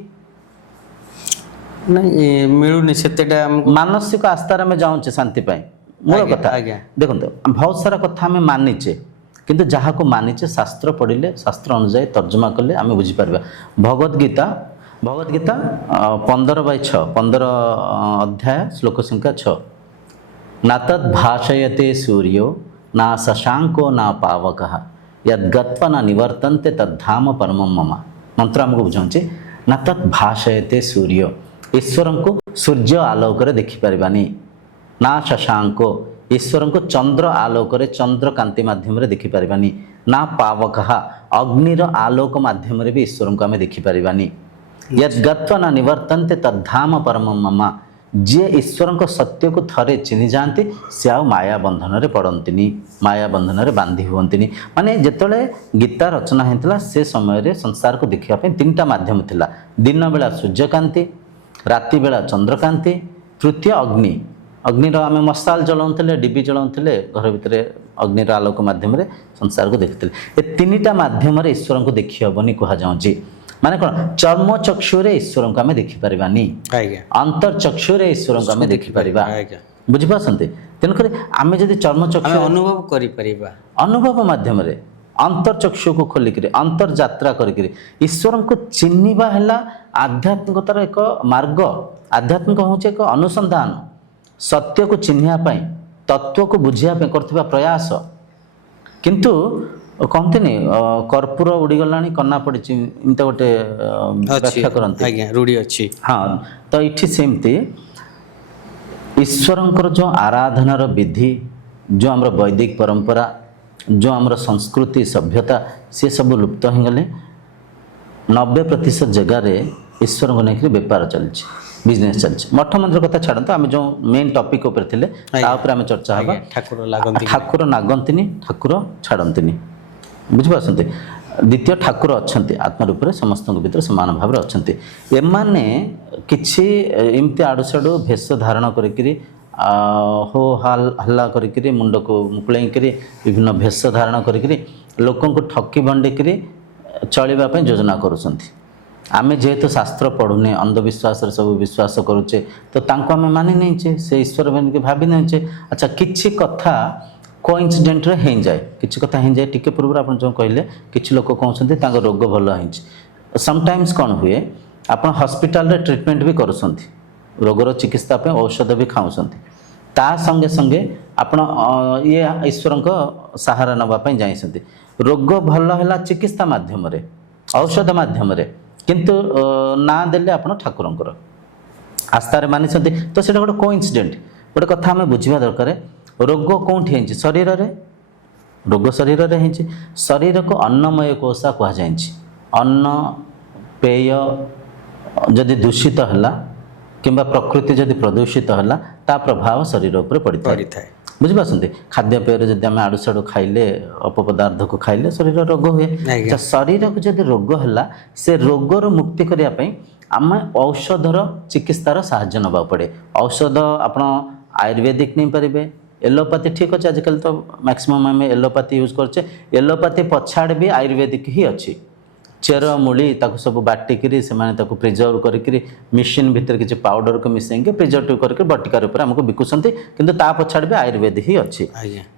नहीं मिलूनी सेतेटा मानसिक आस्थार आम जाऊे शांति मूल कथा। देखो बहुत सारा कथा आम मानिचे, किंतु जहाँ को मानिचे शास्त्र पढ़िले शास्त्र अनुजाई तर्जमा कले आम बुझीपार। भगवद्गीता 15/6 15 अध्याय श्लोक संख्या 6, ना तद् भाषयते सूर्यो ना शशांको ना पावकः यद्गत्वा न निवर्तन्ते तद्धाम परमं मम। मंत्र आमको बुझाऊँचे, ना तद् भाषयते सूर्य, ईश्वर को सूर्य आलोक देखिपारानी, ना शशांक ईश्वर को चंद्र आलोक चंद्र कांति मध्यम देखिपारानी, ना पावक अग्निर आलोक मध्यम भी ईश्वर को आम देखिपारानी, यद्गत्वा न निवर्तन्ते तद्धाम परमं मम। जे ईश्वर को सत्य को थरे चिन्हि जाती से आ माया बंधन रे पड़ती, माया बंधन रे बांधी हुंती। माने जेतले गीता रचना होता से समय रे संसार को देखिया तीनटा माध्यम थिला, दिन बेला सूर्यकांति, राति बेला चंद्रकांति, तृतीय अग्नि। अग्निर आम मशाल जलाऊले डिबी जलाऊले घर भितर अग्निर आलोक मध्यम संसार को देखते। ये तीनटा माध्यम ईश्वर को देखी हेनी कहुच्छी, माने कौन चर्म चक्षुरे ईश्वर को आम देखिपारानी, अंतर्चक्षुरे ईश्वर को आम देखिपार। बुझिपारछन्ते? तेणुक आम जब चर्म चक्षु अनुभव कर अनुभव मध्यम अंतर्चक्षु को खोलिक अंतर्यात्रा करके ईश्वर को चिन्हवा है आध्यात्मिकतार एक मार्ग। आध्यात्मिक हूँ एक अनुसंधान, सत्य को चिन्हवाई तत्व को बुझापी कर प्रयास। किंतु କହନ୍ତିନି କର୍ପୂର ଉଡ଼ିଗଲାଣି କନା ପଡ଼ିଛି ଏମିତି ଗୋଟେ ବ୍ୟାଖ୍ୟା କରନ୍ତି। ଆଜ୍ଞା ରୂଢ଼ି ଅଛି। ହଁ, ତ ଏଠି ସେମିତି ଈଶ୍ୱରଙ୍କର ଯେଉଁ ଆରାଧନାର ବିଧି, ଯେଉଁ ଆମର ବୈଦିକ ପରମ୍ପରା, ଯେଉଁ ଆମର ସଂସ୍କୃତି ସଭ୍ୟତା, ସେ ସବୁ ଲୁପ୍ତ ହୋଇଗଲେ। 90% ଜାଗାରେ ଈଶ୍ୱରଙ୍କୁ ନେଇକରି ବେପାର ଚାଲିଛି, ବିଜନେସ୍ ଚାଲିଛି। ମଠ ମନ୍ଦିର କଥା ଛାଡ଼ନ୍ତୁ, ଆମେ ଯେଉଁ ମେନ୍ ଟପିକ୍ ଉପରେ ଥିଲେ ତା ଉପରେ ଆମେ ଚର୍ଚ୍ଚା ହେବା। ଠାକୁର ଲାଗନ୍ତି, ଠାକୁର ନାଗନ୍ତିନି, ଠାକୁର ଛାଡ଼ନ୍ତିନି, ବୁଝିପାରୁଛନ୍ତି। ଦ୍ୱିତୀୟ ଠାକୁର ଅଛନ୍ତି ଆତ୍ମା ରୂପରେ ସମସ୍ତଙ୍କ ଭିତରେ ସମାନ ଭାବରେ ଅଛନ୍ତି। ଏମାନେ କିଛି ଏମିତି ଆଡ଼ୁ ସାଡ଼ୁ ଭେଷ ଧାରଣ କରିକିରି ହୋ ହାଲ୍ଲା କରିକିରି ମୁଣ୍ଡକୁ ମୁକୁଳେଇକିରି ବିଭିନ୍ନ ଭେଷ ଧାରଣ କରିକିରି ଲୋକଙ୍କୁ ଠକି ଭଣ୍ଡିକିରି ଚଳିବା ପାଇଁ ଯୋଜନା କରୁଛନ୍ତି। ଆମେ ଯେହେତୁ ଶାସ୍ତ୍ର ପଢ଼ୁନେ, ଅନ୍ଧବିଶ୍ୱାସରେ ସବୁ ବିଶ୍ୱାସ କରୁଛେ, ତ ତାଙ୍କୁ ଆମେ ମାନି ନେଇଛେ, ସେ ଈଶ୍ୱର ବୋଲିକି ଭାବି ନେଇଛେ। ଆଚ୍ଛା, କିଛି କଥା କୋଇନ୍ସିଡେଣ୍ଟରେ ହେଇଯାଏ, କିଛି କଥା ହେଇଯାଏ। ଟିକେ ପୂର୍ବରୁ ଆପଣ ଯେଉଁ କହିଲେ କିଛି ଲୋକ କହୁଛନ୍ତି ତାଙ୍କ ରୋଗ ଭଲ ହେଇଛି। ସମଟାଇମ୍ସ କ'ଣ ହୁଏ, ଆପଣ ହସ୍ପିଟାଲରେ ଟ୍ରିଟମେଣ୍ଟ ବି କରୁଛନ୍ତି, ରୋଗର ଚିକିତ୍ସା ପାଇଁ ଔଷଧ ବି ଖାଉଛନ୍ତି, ତା ସଙ୍ଗେ ସଙ୍ଗେ ଆପଣ ଇଏ ଈଶ୍ୱରଙ୍କ ସାହାରା ନେବା ପାଇଁ ଯାଇଛନ୍ତି। ରୋଗ ଭଲ ହେଲା ଚିକିତ୍ସା ମାଧ୍ୟମରେ, ଔଷଧ ମାଧ୍ୟମରେ, କିନ୍ତୁ ନାଁ ଦେଲେ ଆପଣ ଠାକୁରଙ୍କର ଆସ୍ଥାରେ ମାନିଛନ୍ତି। ତ ସେଇଟା ଗୋଟେ କୋଇନ୍ସିଡେଣ୍ଟ। ଗୋଟେ କଥା ଆମେ ବୁଝିବା ଦରକାର, ରୋଗ କେଉଁଠି ହେଇଛି? ଶରୀରରେ। ରୋଗ ଶରୀରରେ ହେଇଛି। ଶରୀରକୁ ଅନ୍ନମୟ କୋଷ କୁହାଯାଇଛି। ଅନ୍ନ ପେୟ ଯଦି ଦୂଷିତ ହେଲା କିମ୍ବା ପ୍ରକୃତି ଯଦି ପ୍ରଦୂଷିତ ହେଲା, ତା ପ୍ରଭାବ ଶରୀର ଉପରେ ପଡ଼ିଥାଏ। ବୁଝିପାରୁଛନ୍ତି। ଖାଦ୍ୟପେୟରେ ଯଦି ଆମେ ଆଡ଼ୁ ସାଡ଼ୁ ଖାଇଲେ, ଅପପଦାର୍ଥକୁ ଖାଇଲେ ଶରୀର ରୋଗ ହୁଏ। ଶରୀରକୁ ଯଦି ରୋଗ ହେଲା, ସେ ରୋଗରୁ ମୁକ୍ତି କରିବା ପାଇଁ ଆମେ ଔଷଧର ଚିକିତ୍ସାର ସାହାଯ୍ୟ ନେବାକୁ ପଡ଼େ। ଔଷଧ ଆପଣ ଆୟୁର୍ବେଦିକ ନେଇପାରିବେ, ଏଲୋପାଥି ଠିକ୍ ଅଛି। ଆଜିକାଲି ତ ମ୍ୟାକ୍ସିମମ୍ ଆମେ ଏଲୋପାଥି ୟୁଜ୍ କରୁଛେ। ଏଲୋପାଥି ପଛଆଡ଼େ ବି ଆୟୁର୍ବେଦିକ ହିଁ ଅଛି। ଚେର ମୂଳି ତାକୁ ସବୁ ବାଟିକିରି ସେମାନେ ତାକୁ ପ୍ରିଜର୍ଭ କରିକିରି ମେସିନ୍ ଭିତରେ କିଛି ପାଉଡ଼ରକୁ ମିଶାଇକି ପ୍ରିଜର୍ଭ କରିକି ବଟିକା ରୂପରେ ଆମକୁ ବିକୁଛନ୍ତି, କିନ୍ତୁ ତା ପଛଆଡ଼େ ବି ଆୟୁର୍ବେଦ ହିଁ ଅଛି।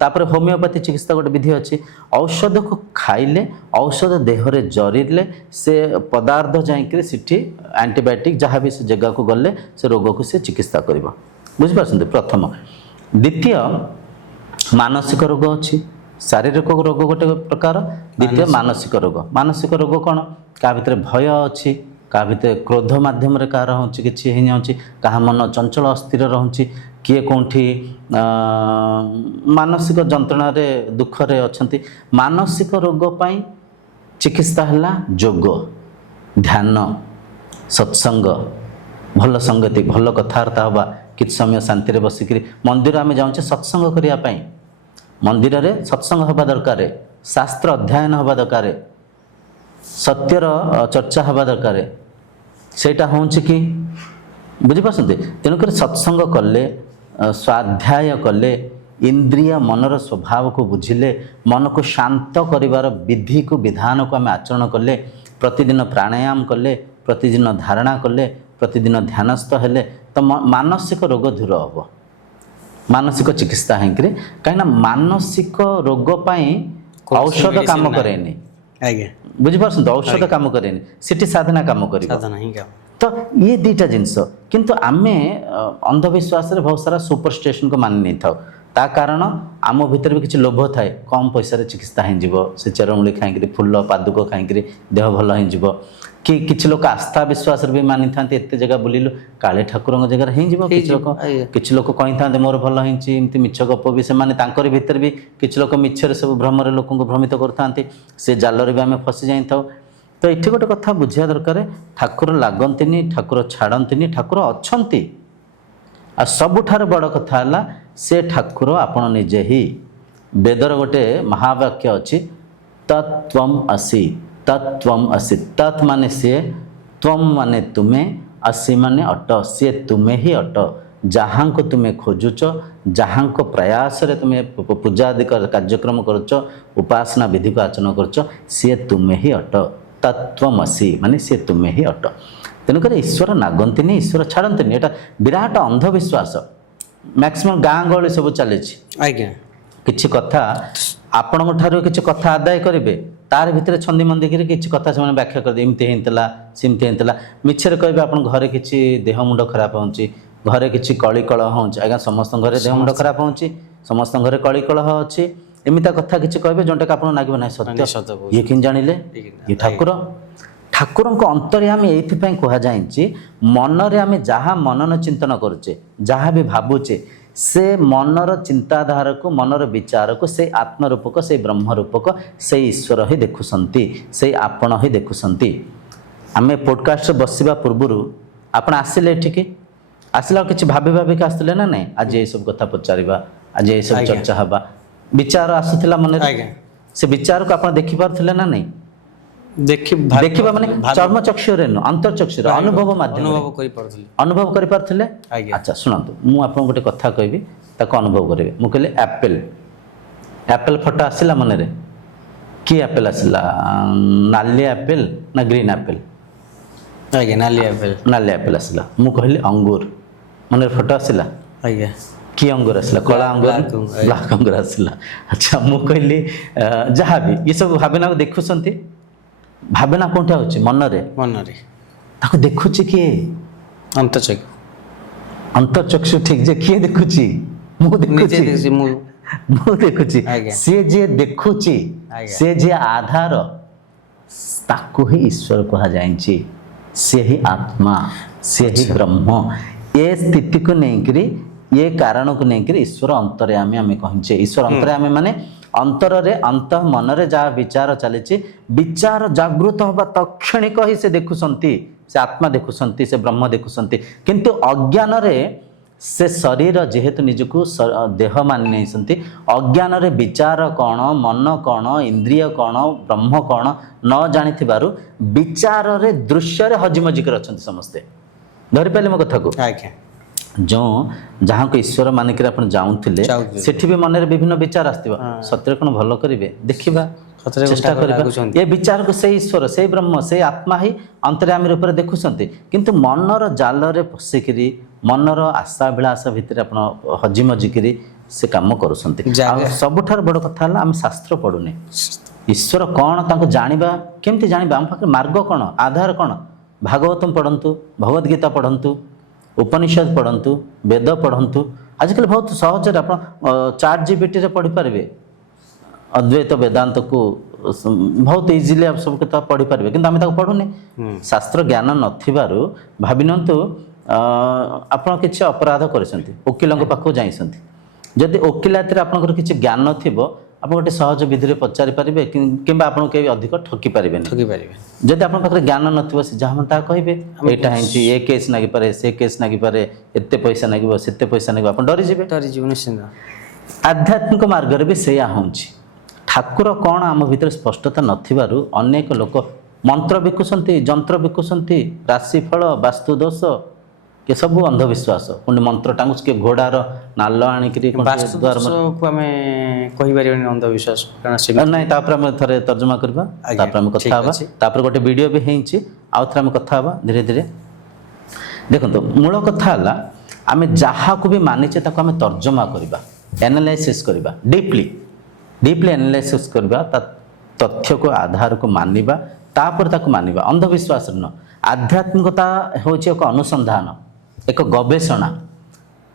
ତାପରେ ହୋମିଓପାଥି ଚିକିତ୍ସା ଗୋଟେ ବିଧି ଅଛି। ଔଷଧକୁ ଖାଇଲେ, ଔଷଧ ଦେହରେ ଜରିଲେ, ସେ ପଦାର୍ଥ ଯାଇକିରି ସେଠି ଆଣ୍ଟିବାୟୋଟିକ୍ ଯାହା ବି ସେ ଜାଗାକୁ ଗଲେ ସେ ରୋଗକୁ ସେ ଚିକିତ୍ସା କରିବ। ବୁଝିପାରୁଛନ୍ତି ପ୍ରଥମ। ଦ୍ୱିତୀୟ, ମାନସିକ ରୋଗ ଅଛି। ଶାରୀରିକ ରୋଗ ଗୋଟେ ପ୍ରକାର, ଦ୍ୱିତୀୟ ମାନସିକ ରୋଗ। ମାନସିକ ରୋଗ କ'ଣ? କାହା ଭିତରେ ଭୟ ଅଛି, କାହା ଭିତରେ କ୍ରୋଧ ମାଧ୍ୟମରେ କାହାର ହେଉଛି କିଛି ହେଇଯାଉଛି, କାହା ମନ ଚଞ୍ଚଳ ଅସ୍ଥିର ରହୁଛି, କିଏ କେଉଁଠି ମାନସିକ ଯନ୍ତ୍ରଣାରେ ଦୁଃଖରେ ଅଛନ୍ତି। ମାନସିକ ରୋଗ ପାଇଁ ଚିକିତ୍ସା ହେଲା ଯୋଗ, ଧ୍ୟାନ, ସତ୍ସଙ୍ଗ, ଭଲ ସଙ୍ଗତି, ଭଲ କଥାବାର୍ତ୍ତା ହେବା, କିଛି ସମୟ ଶାନ୍ତିରେ ବସିକିରି। ମନ୍ଦିର ଆମେ ଯାଉଛେ ସତ୍ସଙ୍ଗ କରିବା ପାଇଁ, ମନ୍ଦିରରେ ସତ୍ସଙ୍ଗ ହେବା ଦରକାର, ଶାସ୍ତ୍ର ଅଧ୍ୟୟନ ହେବା ଦରକାର, ସତ୍ୟର ଚର୍ଚ୍ଚା ହେବା ଦରକାର। ସେଇଟା ହେଉଛି କି? ବୁଝିପାରୁଛନ୍ତି। ତେଣୁକରି ସତ୍ସଙ୍ଗ କଲେ, ସ୍ୱାଧ୍ୟାୟ କଲେ, ଇନ୍ଦ୍ରିୟ ମନର ସ୍ୱଭାବକୁ ବୁଝିଲେ, ମନକୁ ଶାନ୍ତ କରିବାର ବିଧିକୁ ବିଧାନକୁ ଆମେ ଆଚରଣ କଲେ, ପ୍ରତିଦିନ ପ୍ରାଣାୟାମ କଲେ, ପ୍ରତିଦିନ ଧାରଣା କଲେ, ପ୍ରତିଦିନ ଧ୍ୟାନସ୍ଥ ହେଲେ, ତ ମାନସିକ ରୋଗ ଦୂର ହେବ। ମାନସିକ ଚିକିତ୍ସା ହେଇକିରି, କାହିଁକିନା ମାନସିକ ରୋଗ ପାଇଁ ଔଷଧ କାମ କରେନି। ବୁଝିପାରୁଛନ୍ତି। ଔଷଧ କାମ କରେନି, ସେଠି ସାଧନା କାମ କରିବ। ତ ଇଏ ଦୁଇଟା ଜିନିଷ। କିନ୍ତୁ ଆମେ ଅନ୍ଧବିଶ୍ୱାସରେ ବହୁତ ସାରା ସୁପରଷ୍ଟିସନକୁ ମାନି ନେଇଥାଉ। ତା କାରଣ ଆମ ଭିତରେ ବି କିଛି ଲୋଭ ଥାଏ, କମ୍ ପଇସାରେ ଚିକିତ୍ସା ହେଇଯିବ, ସେ ଚେରମୂଳି ଖାଇକିରି, ଫୁଲ ପାଦୁକ ଖାଇକିରି ଦେହ ଭଲ ହେଇଯିବ। କି କିଛି ଲୋକ ଆସ୍ଥା ବିଶ୍ୱାସରେ ବି ମାନିଥାନ୍ତି, ଏତେ ଜାଗା ବୁଲିଲୁ କାଳେ ଠାକୁରଙ୍କ ଜାଗାରେ ହେଇଯିବ। କିଛି ଲୋକ କହିଥାନ୍ତି ମୋର ଭଲ ହେଇଛି, ଏମିତି ମିଛ ଗପ ବି ସେମାନେ ତାଙ୍କରି ଭିତରେ ବି କିଛି ଲୋକ ମିଛରେ ସବୁ ଭ୍ରମରେ ଲୋକଙ୍କୁ ଭ୍ରମିତ କରିଥାନ୍ତି। ସେ ଜାଲରେ ବି ଆମେ ଫସି ଯାଇଥାଉ। ତ ଏଠି ଗୋଟେ କଥା ବୁଝିବା ଦରକାର, ଠାକୁର ଲାଗନ୍ତିନି, ଠାକୁର ଛାଡ଼ନ୍ତିନି, ଠାକୁର ଅଛନ୍ତି। ଆଉ ସବୁଠାରୁ ବଡ଼ କଥା ହେଲା ସେ ଠାକୁର ଆପଣ ନିଜେ ହିଁ। ବେଦର ଗୋଟେ ମହାବାକ୍ୟ ଅଛି, ତତ୍ ତ୍ୱମ୍ ଅସି, ତତ୍ ତ୍ୱମ୍ ଅସି। ତତ୍ ମାନେ ସିଏ, ତ୍ୱମ୍ ମାନେ ତୁମେ, ଅସି ମାନେ ଅଟ, ସିଏ ତୁମେ ହିଁ ଅଟ। ଯାହାଙ୍କୁ ତୁମେ ଖୋଜୁଛ, ଯାହାଙ୍କ ପ୍ରୟାସରେ ତୁମେ ପୂଜା ଆଦି କାର୍ଯ୍ୟକ୍ରମ କରୁଛ, ଉପାସନା ବିଧିକୁ ଆଚରଣ କରୁଛ, ସିଏ ତୁମେ ହିଁ ଅଟ। ତତ୍ତ୍ୱମସି ମାନେ ସିଏ ତୁମେ ହିଁ ଅଟ। ତେଣୁକରି ଈଶ୍ୱର ନାଗନ୍ତିନି, ଈଶ୍ୱର ଛାଡ଼ନ୍ତିନି। ଏଇଟା ବିରାଟ ଅନ୍ଧବିଶ୍ୱାସ। ମ୍ୟାକ୍ସିମମ୍ ଗାଁ ଗହଳି ସବୁ ଚାଲିଛି। କିଛି କଥା ଆପଣଙ୍କ ଠାରୁ କିଛି କଥା ଆଦାୟ କରିବେ, ତାର ଭିତରେ ଛନ୍ଦି ମନ୍ଦିକିରି କିଛି କଥା ସେମାନେ ବ୍ୟାଖ୍ୟା କରିଦେବେ, ଏମିତି ହେଇଥିଲା, ସେମିତି ହେଇଥିଲା। ମିଛରେ କହିବେ ଆପଣ ଘରେ କିଛି ଦେହ ମୁଣ୍ଡ ଖରାପ ହେଉଛି, ଘରେ କିଛି କଳିକଳହ ହେଉଛି। ଆଜ୍ଞା ସମସ୍ତଙ୍କ ଘରେ ଦେହ ମୁଣ୍ଡ ଖରାପ ହେଉଛି, ସମସ୍ତଙ୍କ ଘରେ କଳିକଳହ ଅଛି। ଏମିତିଆ କଥା କିଛି କହିବେ ଯେଉଁଟାକି ଆପଣଙ୍କୁ ଲାଗିବ ନାହିଁ ସତ୍ୟ ସତ କହୁଛି। ଇଏ କେମିତି ଜାଣିଲେ ଇଏ ଠାକୁର। ଠାକୁରଙ୍କ ଅନ୍ତର୍ୟାମୀ ଏଇଥିପାଇଁ କୁହାଯାଇଛି ମନରେ ଆମେ ଯାହା ମନନ ଚିନ୍ତନ କରୁଛେ ଯାହା ବି ଭାବୁଛେ ସେ ମନର ଚିନ୍ତାଧାରାକୁ ମନର ବିଚାରକୁ ସେଇ ଆତ୍ମରୂପକ ସେଇ ବ୍ରହ୍ମ ରୂପକ ସେଇ ଈଶ୍ୱର ହିଁ ଦେଖୁଛନ୍ତି ସେଇ ଆପଣ ହିଁ ଦେଖୁଛନ୍ତି। ଆମେ ପୋଡ଼କାଷ୍ଟରେ ବସିବା ପୂର୍ବରୁ ଆପଣ ଆସିଲେ ଏଠିକି ଆସିଲା କିଛି ଭାବି ଭାବିକି ଆସିଥିଲେ ନା ନାଇଁ ଆଜି ଏଇସବୁ କଥା ପଚାରିବା ଆଜି ଏଇସବୁ ଆଜ୍ଞା। ଚର୍ଚ୍ଚା ହେବା ବିଚାର ଆସୁଥିଲା ମନରେ ଆଜ୍ଞା ସେ ବିଚାରକୁ ଆପଣ ଦେଖିପାରୁଥିଲେ ନା ନାଇଁ ଦେଖି ଦେଖିବା ମାନେ ଚର୍ମଚକ୍ଷୁରେ ନୁହଁ ଅନ୍ତର୍ଚକ୍ଷୁରେ ଅନୁଭବ ମାଧ୍ୟମରେ ଅନୁଭବ କରିପାରୁଥିଲି। ଅନୁଭବ କରିପାରୁଥିଲେ। ଆଜ୍ଞା। ଆଚ୍ଛା ଶୁଣନ୍ତୁ ମୁଁ ଆପଣଙ୍କୁ ଗୋଟେ କଥା କହିବି ତାକୁ ଅନୁଭବ କରିବେ। ମୁଁ କହିଲି ଆପେଲ ଆପେଲ ଫଟୋ ଆସିଲା ମନରେ କି ଆପେଲ ଆସିଲା ନାଲି ଆପେଲ ନା ଗ୍ରୀନ୍ ଆପେଲ ଆଜ୍ଞା ନାଲି ଆପେଲ। ନାଲି ଆପେଲ ଆସିଲା। ମୁଁ କହିଲି ଅଙ୍ଗୁର ମନରେ ଫଟୋ ଆସିଲା ଆଜ୍ଞା କି ଅଙ୍ଗୁର ଆସିଲା କଳା ଅଙ୍ଗୁର Black ଅଙ୍ଗୁର, ଆଜ୍ଞା। ବ୍ଲାକ୍ ଅଙ୍ଗୁର ଆସିଲା। ଆଚ୍ଛା ମୁଁ କହିଲି ଯାହାବି ଏସବୁ ଭାବନାକୁ ଦେଖୁଛନ୍ତି ଭାବନା କୋଉଠି ଅଛି ମନରେ ମନରେ ତାକୁ ଦେଖୁଛି କିଏ ଅନ୍ତଚକ୍ଷୁ ଅନ୍ତର୍ଚକ୍ଷୁ ଠିକ ଯେ କିଏ ଦେଖୁଛି ମୁଁ ନିଜେ ଦେଖୁଛି ଦେଖୁଛି ମୁଁ। ମୁଁ ଦେଖୁଛି ଆଜ୍ଞା। ସିଏ ଯିଏ ଦେଖୁଛି ଆଜ୍ଞା। ସିଏ ଯିଏ ଆଧାର ତାକୁ ହିଁ ଈଶ୍ୱର କୁହାଯାଇଛି ସିଏ ହିଁ ଆତ୍ମା ସିଏ ହିଁ ବ୍ରହ୍ମ ଏ ସ୍ଥିତିକୁ ନେଇକରି ଏ କାରଣକୁ ନେଇକରି ଈଶ୍ୱର ଅନ୍ତର୍ୟାମୀ ଆମେ କହୁଛେ। ଈଶ୍ୱର ଅନ୍ତର୍ୟାମୀ ମାନେ ଅନ୍ତରରେ ଅନ୍ତଃ ମନରେ ଯାହା ବିଚାର ଚାଲିଛି ବିଚାର ଜାଗୃତ ହେବା ତକ୍ଷଣିକ ହିଁ ସେ ଦେଖୁଛନ୍ତି ସେ ଆତ୍ମା ଦେଖୁଛନ୍ତି ସେ ବ୍ରହ୍ମ ଦେଖୁଛନ୍ତି। କିନ୍ତୁ ଅଜ୍ଞାନରେ ସେ ଶରୀର ଯେହେତୁ ନିଜକୁ ଦେହ ମାନି ନେଇଛନ୍ତି ଅଜ୍ଞାନରେ ବିଚାର କ'ଣ ମନ କ'ଣ ଇନ୍ଦ୍ରିୟ କ'ଣ ବ୍ରହ୍ମ କ'ଣ ନ ଜାଣିଥିବାରୁ ବିଚାରରେ ଦୃଶ୍ୟରେ ହଜିମଜି କରି ଅଛନ୍ତି ସମସ୍ତେ। ଧରିପାରିଲେ ମୋ କଥାକୁ ଆଜ୍ଞା ଯେଉଁ ଯାହାକୁ ଈଶ୍ୱର ମାନିକରି ଆପଣ ଯାଉଥିଲେ ଯାଉଥିଲେ। ସେଠି ବି ମନରେ ବିଭିନ୍ନ ବିଚାର ଆସିଥିବ ସତରେ କ'ଣ ଭଲ କରିବେ ଦେଖିବା ସତରେ ଚେଷ୍ଟା ଠାକୁର କରିବା ଲାଗୁଛନ୍ତି। ଏ ବିଚାରକୁ ସେଇ ଈଶ୍ୱର ସେଇ ବ୍ରହ୍ମ ସେଇ ଆତ୍ମା ହିଁ ଅନ୍ତର୍ୟାମୀ ରୂପରେ ଦେଖୁଛନ୍ତି। କିନ୍ତୁ ମନର ଜାଲରେ ପଶିକିରି ମନର ଆଶାଭିଳାଷ ଭିତରେ ଆପଣ ହଜିମଜିକିରି ସେ କାମ କରୁଛନ୍ତି। ଆଉ ସବୁଠାରୁ ବଡ଼ କଥା ହେଲା ଆମେ ଶାସ୍ତ୍ର ପଢ଼ୁନେ ଈଶ୍ୱର କ'ଣ ତାଙ୍କୁ ଜାଣିବା କେମିତି ଜାଣିବା ଆମ ପାଖରେ ମାର୍ଗ କ'ଣ ଆଧାର କ'ଣ ଭାଗବତମ୍ ପଢ଼ନ୍ତୁ ଭଗବଦ୍ ଗୀତା ପଢ଼ନ୍ତୁ ଉପନିଷଦ ପଢ଼ନ୍ତୁ ବେଦ ପଢ଼ନ୍ତୁ। ଆଜିକାଲି ବହୁତ ସହଜରେ ଆପଣ ଚାଟ୍ ଜିପିଟିରେ ପଢ଼ିପାରିବେ ଅଦ୍ୱୈତ ବେଦାନ୍ତକୁ ବହୁତ ଇଜିଲି ସବୁ କଥା ପଢ଼ିପାରିବେ କିନ୍ତୁ ଆମେ ତାକୁ ପଢ଼ୁନେ ଶାସ୍ତ୍ର ଜ୍ଞାନ ନଥିବାରୁ ଭାବି ନିଅନ୍ତୁ ଆପଣ କିଛି ଅପରାଧ କରିଛନ୍ତି ଓକିଲଙ୍କ ପାଖକୁ ଯାଇଛନ୍ତି ଯଦି ଓକିଲାତିରେ ଆପଣଙ୍କର କିଛି ଜ୍ଞାନ ଥିବ ଆପଣ ଗୋଟେ ସହଜ ବିଧିରେ ପଚାରି ପାରିବେ କିମ୍ବା ଆପଣଙ୍କୁ କେହି ଅଧିକ ଠକି ପାରିବେନି। ଯଦି ଆପଣଙ୍କ ପାଖରେ ଜ୍ଞାନ ନଥିବ ସେ ଯାହା ମାନେ ତାହା କହିବେ ଏଇଟା ହେଇଛି ଏ କେସ୍ ଲାଗିପାରେ ସେ କେସ୍ ଲାଗିପାରେ ଏତେ ପଇସା ଲାଗିବ ସେତେ ପଇସା ଲାଗିବ ଆପଣ ଡରିଯିବେ ନିଶ୍ଚିନ୍ତ। ଆଧ୍ୟାତ୍ମିକ ମାର୍ଗରେ ବି ସେଇଆ ହେଉଛି। ଠାକୁର କ'ଣ ଆମ ଭିତରେ ସ୍ପଷ୍ଟତା ନଥିବାରୁ ଅନେକ ଲୋକ ମନ୍ତ୍ର ବିକୁଛନ୍ତି ଯନ୍ତ୍ର ବିକୁଛନ୍ତି ରାଶିଫଳ ବାସ୍ତୁଦୋଷ ଏସବୁ ଅନ୍ଧବିଶ୍ୱାସ ପୁଣି ମନ୍ତ୍ର ଟାଙ୍ଗୁଛି କିଏ ଘୋଡ଼ାର ନାଲ ଆଣିକିରି ବାସ୍ତୁଦୋଷକୁ ଆମେ କହିପାରିବାନି ଅନ୍ଧବିଶ୍ୱାସ କାରଣ ନାଇଁ ତାପରେ ଆମେ ଥରେ ତର୍ଜମା କରିବା ତାପରେ ଆମେ କଥା ହେବା ତାପରେ ଗୋଟେ ଭିଡ଼ିଓ ବି ହେଇଛି ଆଉ ଥରେ ଆମେ କଥା ହେବା ଧୀରେ ଧୀରେ। ଦେଖନ୍ତୁ ମୂଳ କଥା ହେଲା ଆମେ ଯାହାକୁ ବି ମାନିଛେ ତାକୁ ଆମେ ତର୍ଜମା କରିବା ଆନାଲାଇସିସ୍ କରିବା ଡିପ୍ଲି ଆନାଲାଇସିସ୍ କରିବା ତା ତଥ୍ୟକୁ ଆଧାରକୁ ମାନିବା ତାପରେ ତାକୁ ମାନିବା ଅନ୍ଧବିଶ୍ୱାସରେ ନୁହଁ। ଆଧ୍ୟାତ୍ମିକତା ହେଉଛି ଏକ ଅନୁସନ୍ଧାନ ଏକ ଗବେଷଣା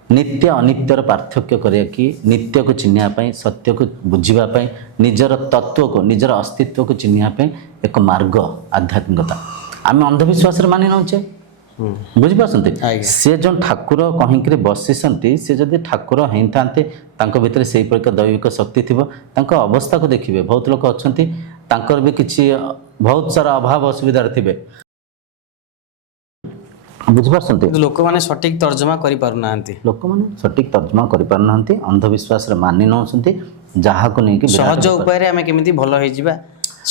ନିତ୍ୟ ଅନିତ୍ୟର ପାର୍ଥକ୍ୟ କରିବା କି ନିତ୍ୟକୁ ଚିହ୍ନିବା ପାଇଁ ସତ୍ୟକୁ ବୁଝିବା ପାଇଁ ନିଜର ତତ୍ତ୍ୱକୁ ନିଜର ଅସ୍ତିତ୍ୱକୁ ଚିହ୍ନିବା ପାଇଁ ଏକ ମାର୍ଗ ଆଧ୍ୟାତ୍ମିକତା। ଆମେ ଅନ୍ଧବିଶ୍ୱାସରେ ମାନି ନେଉଛେ ବୁଝିପାରୁଛନ୍ତି। ସେ ଯେଉଁ ଠାକୁର କହିଁକିରି ବସିଛନ୍ତି ସେ ଯଦି ଠାକୁର ହେଇଥାନ୍ତେ ତାଙ୍କ ଭିତରେ ସେଇ ପ୍ରକାର ଦୈବିକ ଶକ୍ତି ଥିବ ତାଙ୍କ ଅବସ୍ଥାକୁ ଦେଖିବେ ବହୁତ ଲୋକ ଅଛନ୍ତି ତାଙ୍କର ବି କିଛି ବହୁତ ସାରା ଅଭାବ ଅସୁବିଧାରେ ଥିବେ ବୁଝିପାରୁଛନ୍ତି। ଲୋକମାନେ ସଠିକ୍ ତର୍ଜମା କରିପାରୁନାହାନ୍ତି ଅନ୍ଧବିଶ୍ୱାସରେ ମାନି ନେଉଛନ୍ତି ଯାହାକୁ ନେଇକି ସହଜ ଉପାୟରେ ଆମେ କେମିତି ଭଲ ହେଇଯିବା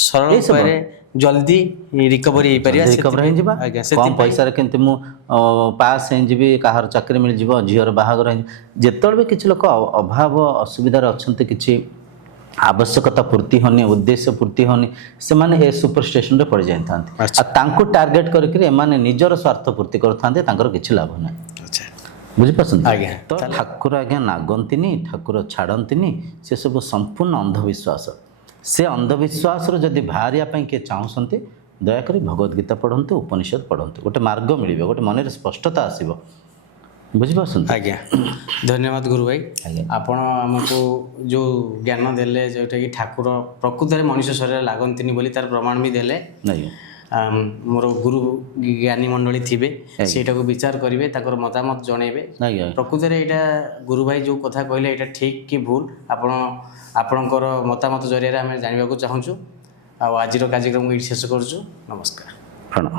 ସରଳ ଉପାୟରେ ଜଲ୍ଦି ରିକଭରି ହେଇଯିବା କମ ପଇସାରେ କେମିତି ମୁଁ ପାସ୍ ହେଇଯିବି କାହାର ଚାକିରି ମିଳିଯିବ ଝିଅର ବାହାଘର ହେଇଯିବ। ଯେତେବେଳେ ବି କିଛି ଲୋକ ଅଭାବ ଅସୁବିଧାରେ ଅଛନ୍ତି କିଛି ଆବଶ୍ୟକତା ପୂର୍ତ୍ତି ହେଉନି ଉଦ୍ଦେଶ୍ୟ ପୂର୍ତ୍ତି ହେଉନି ସେମାନେ ଏ ସୁପର ଷ୍ଟେସନରେ ପଡ଼ିଯାଇଥାନ୍ତି ଆଉ ତାଙ୍କୁ ଟାର୍ଗେଟ କରିକି ଏମାନେ ନିଜର ସ୍ୱାର୍ଥ ପୂର୍ତ୍ତି କରୁଥାନ୍ତି ତାଙ୍କର କିଛି ଲାଭ ନାହିଁ ବୁଝିପାରୁଛନ୍ତି। ତ ଠାକୁର ଆଜ୍ଞା ନାଗନ୍ତିନି ଠାକୁର ଛାଡ଼ନ୍ତିନି ସେସବୁ ସମ୍ପୂର୍ଣ୍ଣ ଅନ୍ଧବିଶ୍ୱାସ। ସେ ଅନ୍ଧବିଶ୍ୱାସରୁ ଯଦି ବାହାରିବା ପାଇଁ କିଏ ଚାହୁଁଛନ୍ତି ଦୟାକରି ଭଗବଦ୍ ଗୀତା ପଢ଼ନ୍ତୁ ଉପନିଷଦ ପଢ଼ନ୍ତୁ ଗୋଟେ ମାର୍ଗ ମିଳିବ ଗୋଟେ ମନରେ ସ୍ପଷ୍ଟତା ଆସିବ ବୁଝିପାରୁଛନ୍ତି? ଆଜ୍ଞା ଧନ୍ୟବାଦ ଗୁରୁ ଭାଇ। ଆଜ୍ଞା। ଆପଣ ଆମକୁ ଯେଉଁ ଜ୍ଞାନ ଦେଲେ ଯେଉଁଟାକି ଠାକୁର ପ୍ରକୃତରେ ମଣିଷ ଶରୀରରେ ଲାଗନ୍ତିନି ବୋଲି ତାର ପ୍ରମାଣ ବି ଦେଲେ। ଆଜ୍ଞା ମୋର ଗୁରୁ ଜ୍ଞାନୀ ମଣ୍ଡଳୀ ଥିବେ, ଆଜ୍ଞା। ସେଇଟାକୁ ବିଚାର କରିବେ, ତାଙ୍କର ମତାମତ ଜଣେଇବେ। ଆଜ୍ଞା ପ୍ରକୃତରେ ଏଇଟା ଗୁରୁ ଭାଇ ଯେଉଁ କଥା କହିଲେ ଏଇଟା ଠିକ୍ କି ଭୁଲ ଆପଣଙ୍କର ମତାମତ ଜରିଆରେ ଆମେ ଜାଣିବାକୁ ଚାହୁଁଛୁ। ଆଉ ଆଜିର କାର୍ଯ୍ୟକ୍ରମକୁ ଏଇଠି ଶେଷ କରୁଛୁ। ନମସ୍କାର। ପ୍ରଣାମ।